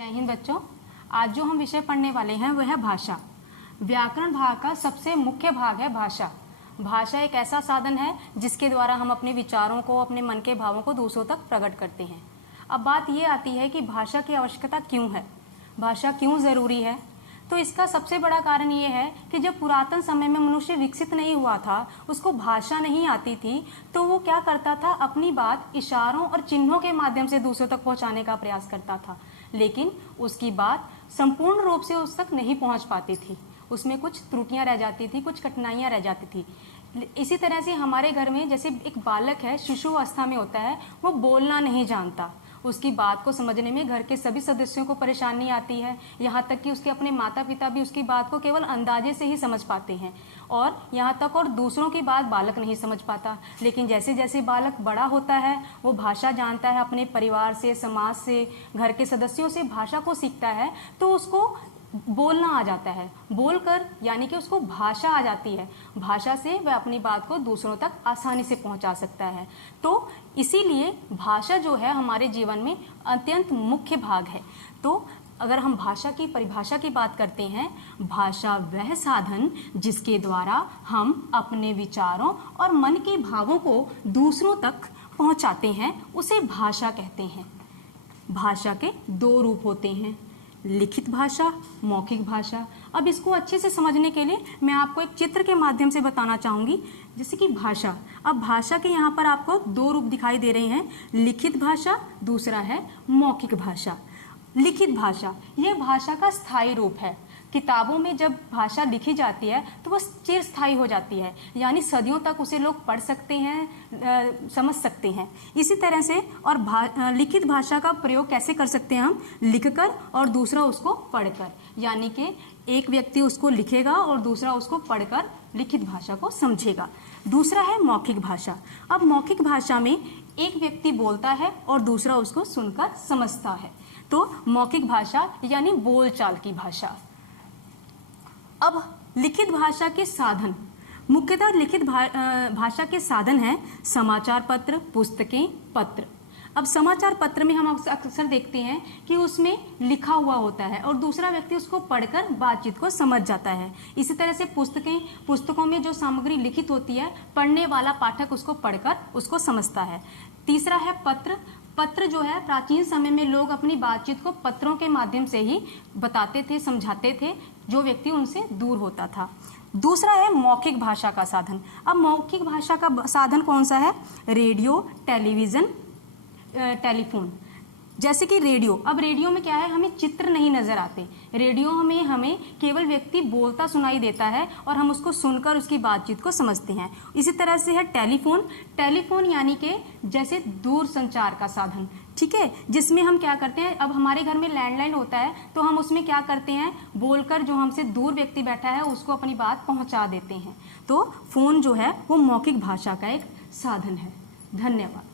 जय हिंद बच्चों। आज जो हम विषय पढ़ने वाले हैं वह है भाषा। व्याकरण भाग का सबसे मुख्य भाग है भाषा। भाषा एक ऐसा साधन है जिसके द्वारा हम अपने विचारों को, अपने मन के भावों को दूसरों तक प्रकट करते हैं। अब बात ये आती है कि भाषा की आवश्यकता क्यों है, भाषा क्यों जरूरी है। तो इसका सबसे बड़ा कारण ये है कि जब पुरातन समय में मनुष्य विकसित नहीं हुआ था, उसको भाषा नहीं आती थी, तो वो क्या करता था, अपनी बात इशारों और चिन्हों के माध्यम से दूसरों तक पहुंचाने का प्रयास करता था। लेकिन उसकी बात संपूर्ण रूप से उस तक नहीं पहुंच पाती थी, उसमें कुछ त्रुटियां रह जाती थी, कुछ कठिनाइयां रह जाती थी। इसी तरह से हमारे घर में जैसे एक बालक है, शिशु अवस्था में होता है, वो बोलना नहीं जानता, उसकी बात को समझने में घर के सभी सदस्यों को परेशानी आती है। यहाँ तक कि उसके अपने माता पिता भी उसकी बात को केवल अंदाजे से ही समझ पाते हैं, और यहाँ तक और दूसरों की बात बालक नहीं समझ पाता। लेकिन जैसे जैसे बालक बड़ा होता है, वो भाषा जानता है, अपने परिवार से, समाज से, घर के सदस्यों से भाषा को सीखता है, तो उसको बोलना आ जाता है। बोलकर यानी कि उसको भाषा आ जाती है, भाषा से वह अपनी बात को दूसरों तक आसानी से पहुंचा सकता है। तो इसीलिए भाषा जो है हमारे जीवन में अत्यंत मुख्य भाग है। तो अगर हम भाषा की परिभाषा की बात करते हैं, भाषा वह साधन जिसके द्वारा हम अपने विचारों और मन के भावों को दूसरों तक पहुंचाते हैं, उसे भाषा कहते हैं। भाषा के दो रूप होते हैं, लिखित भाषा, मौखिक भाषा। अब इसको अच्छे से समझने के लिए मैं आपको एक चित्र के माध्यम से बताना चाहूंगी, जैसे कि भाषा। अब भाषा के यहाँ पर आपको दो रूप दिखाई दे रहे हैं, लिखित भाषा, दूसरा है मौखिक भाषा। लिखित भाषा यह भाषा का स्थायी रूप है। किताबों में जब भाषा लिखी जाती है तो वह चिरस्थायी हो जाती है, यानी सदियों तक उसे लोग पढ़ सकते हैं, समझ सकते हैं। इसी तरह से और लिखित भाषा का प्रयोग कैसे कर सकते हैं हम, लिखकर और दूसरा उसको पढ़कर, यानी कि एक व्यक्ति उसको लिखेगा और दूसरा उसको पढ़कर लिखित भाषा को समझेगा। दूसरा है मौखिक भाषा। अब मौखिक भाषा में एक व्यक्ति बोलता है और दूसरा उसको सुनकर समझता है, तो मौखिक भाषा यानी बोलचाल की भाषा। अब लिखित भाषा के साधन, मुख्यतः लिखित भाषा के साधन हैं समाचार पत्र, पुस्तकें, पत्र। अब समाचार पत्र में हम अक्सर देखते हैं कि उसमें लिखा हुआ होता है और दूसरा व्यक्ति उसको पढ़कर बातचीत को समझ जाता है। इसी तरह से पुस्तकों में जो सामग्री लिखित होती है, पढ़ने वाला पाठक उसको पढ़कर उसको समझता है। तीसरा है पत्र। पत्र जो है, प्राचीन समय में लोग अपनी बातचीत को पत्रों के माध्यम से ही बताते थे, समझाते थे, जो व्यक्ति उनसे दूर होता था। दूसरा है मौखिक भाषा का साधन। अब मौखिक भाषा का साधन कौन सा है, रेडियो, टेलीविजन, टेलीफोन। जैसे कि रेडियो, अब रेडियो में क्या है, हमें चित्र नहीं नजर आते, रेडियो में हमें केवल व्यक्ति बोलता सुनाई देता है और हम उसको सुनकर उसकी बातचीत को समझते हैं। इसी तरह से है टेलीफोन। टेलीफोन यानी कि जैसे दूर संचार का साधन, ठीक है, जिसमें हम क्या करते हैं, अब हमारे घर में लैंडलाइन होता है तो हम उसमें क्या करते हैं, बोलकर जो हमसे दूर व्यक्ति बैठा है उसको अपनी बात पहुंचा देते हैं। तो फोन जो है वो मौखिक भाषा का एक साधन है। धन्यवाद।